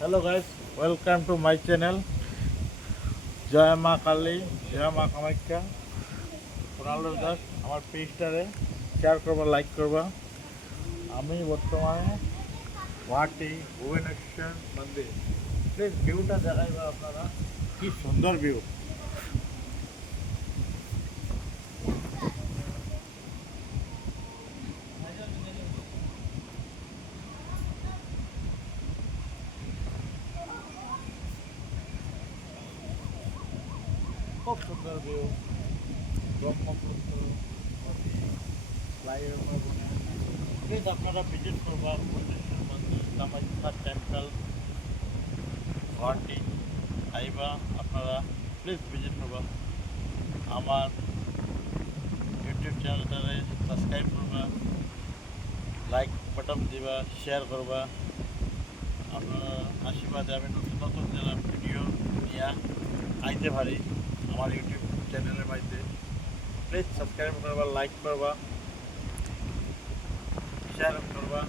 Hello guys, welcome to my channel. জয় মা কালী, জয় মা কামাখ্যা। রোনাল্ডো দাস আমার পেজটারে শেয়ার করবা, লাইক করবা। আমি বর্তমানে গুয়াহাটি ভুবনেশ্বর মন্দির। প্লিজ ভিউটা দেখাইবা আপনারা, কি সুন্দর ভিউ। খুব সুন্দর ভিউ। ব্রহ্মপুত্র নদী, ফ্লাইওভার। প্লিজ আপনারা ভিজিট করবা ভুবনেশ্বর মন্দির, কামাখ্যা টেম্পল, গুয়াহাটি আইবা আপনারা। প্লিজ ভিজিট করবা। আমার ইউটিউব চ্যানেলটারে সাবস্ক্রাইব করবা, লাইক বাটন দিবা, শেয়ার করবা। আপনারা আশীর্বাদে আমি নতুন নতুন যেন ভিডিও নিয়ে আইতে পারি আমার ইউটিউব চ্যানেলের মধ্যে। প্লিজ সাবস্ক্রাইব করবা, লাইক করবা, শেয়ার করবা।